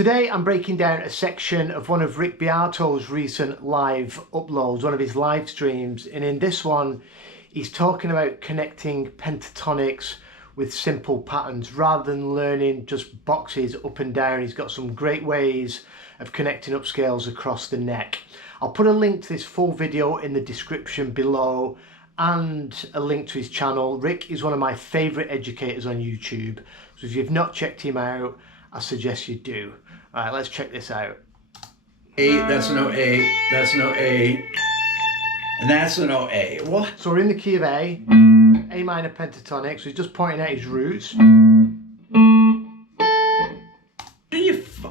Today I'm breaking down a section of one of Rick Beato's recent live uploads, one of his live streams, and in this one he's talking about connecting pentatonics with simple patterns rather than learning just boxes up and down. He's got some great ways of connecting up scales across the neck. I'll put a link to this full video in the description below and a link to his channel. Rick is one of my favourite educators on YouTube, so if you've not checked him out, I suggest you do. All right, let's check this out. A, that's an O-A, that's an O-A, and that's an O-A. What? So we're in the key of A minor pentatonic, so he's just pointing out his roots.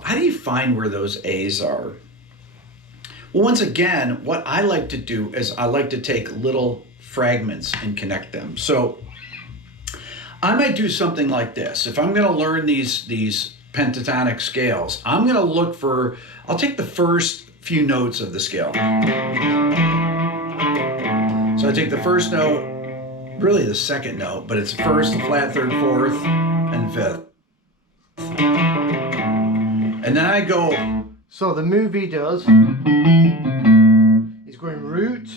How do you find where those A's are? Well, once again, what I like to do is I like to take little fragments and connect them. So I might do something like this. If I'm going to learn these pentatonic scales, I'm going to look for, I'll take the first few notes of the scale. So I take the first note, really the second note, but it's first, the flat, third, fourth, and fifth. And then I go. So the move he does, he's going root,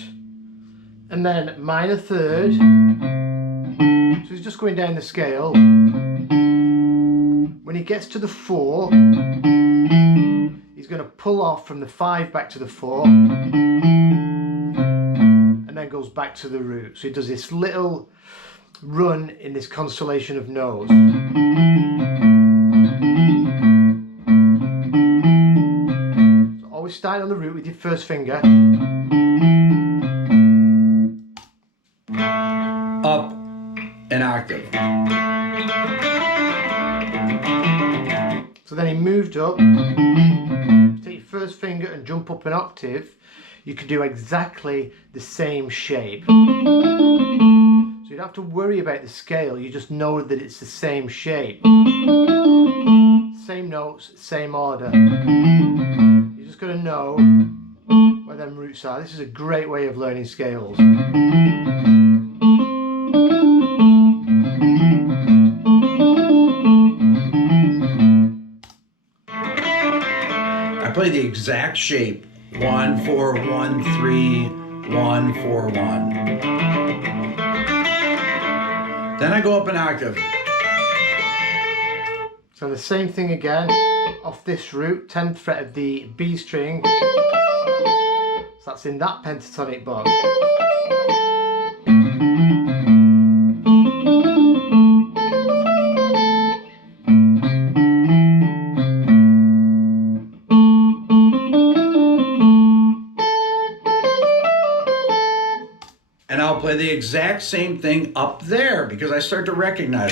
and then minor third. So he's just going down the scale. When he gets to the 4, he's going to pull off from the 5 back to the 4, and then goes back to the root. So he does this little run in this constellation of notes. So always start on the root with your first finger. Up an octave. So then he moved up. Take your first finger and jump up an octave. You can do exactly the same shape. So you don't have to worry about the scale, you just know that it's the same shape. Same notes, same order. You just got to know where them roots are. This is a great way of learning scales. I play the exact shape. 1, 4, 1, 3, 1, 4, 1. Then I go up an octave. So the same thing again, off this root, 10th fret of the B string. So that's in that pentatonic box. And I'll play the exact same thing up there because I start to recognize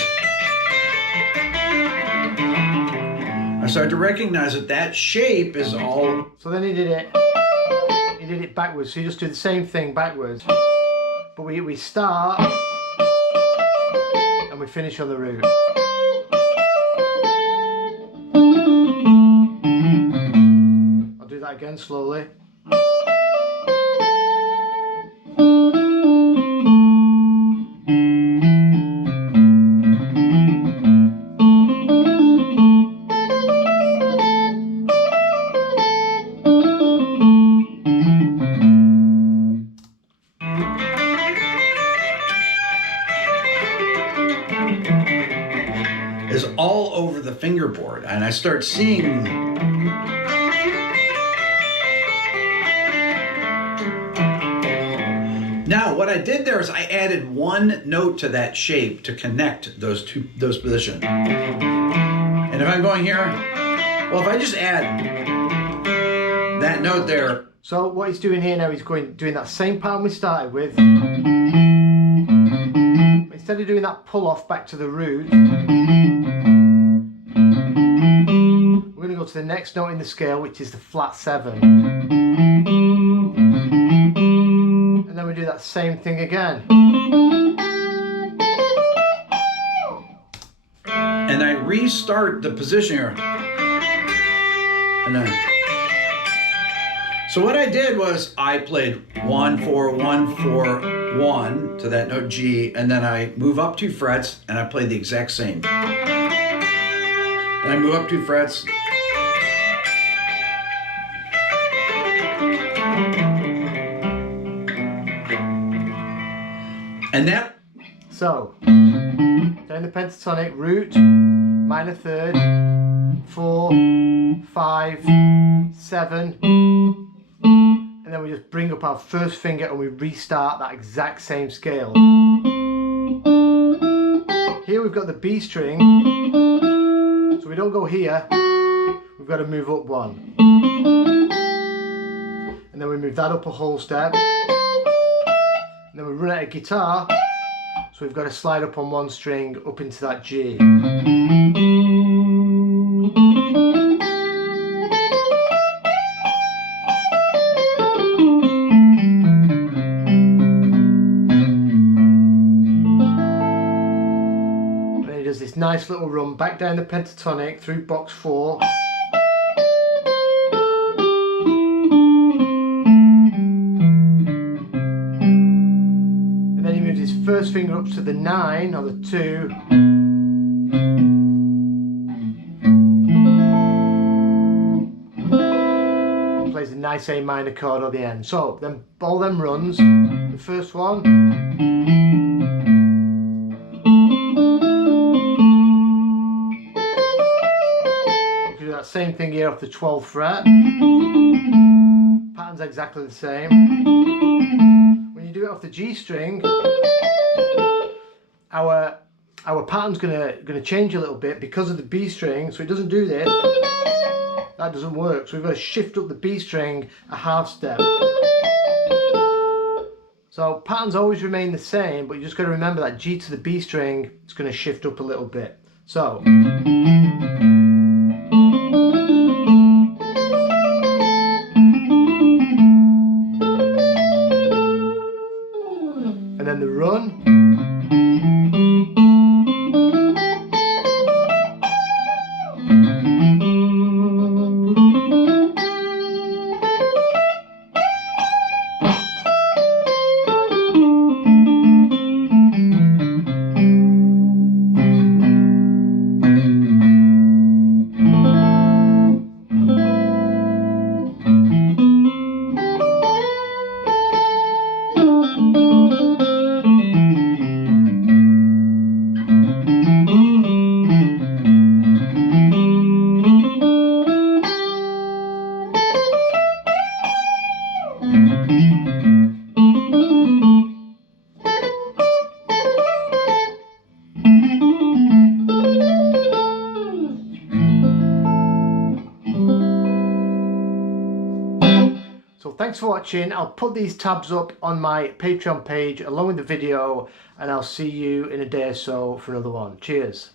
that that shape is all. So then he did it backwards. So you just do the same thing backwards. But we start and we finish on the root. I'll do that again slowly. Is all over the fingerboard, and I start seeing now what I did there is I added one note to that shape to connect those positions. And if I'm going here, well, if I just add that note there. So what he's doing here now, he's doing that same pattern we started with. Instead of doing that pull off back to the root, we're going to go to the next note in the scale, which is the flat 7. And then we do that same thing again. And I restart the position here. And then. So what I did was I played 1, 4, 1, 4, 1 to that note G, and then I move up 2 frets and I play the exact same. Then I move up 2 frets, And that... So, down the pentatonic, root, minor third, 4, 5, 7, and then we just bring up our first finger and we restart that exact same scale. Here we've got the B string, so we don't go here, we've got to move up one. And then we move that up a whole step. And then we run out of guitar, so we've got to slide up on one string up into that G. And then he does this nice little run back down the pentatonic through box 4. His first finger up to the 9 or the 2, plays a nice A minor chord at the end. So then all them runs, the first one, you can do that same thing here off the 12th fret, pattern's exactly the same. When you do it off the G string, our pattern's gonna change a little bit because of the B string, so it doesn't do this. That doesn't work, so we've got to shift up the B string a half step. So patterns always remain the same, but you just got to remember that G to the B string is going to shift up a little bit. So. And then the run. So thanks for watching. I'll put these tabs up on my Patreon page along with the video, and I'll see you in a day or so for another one. Cheers.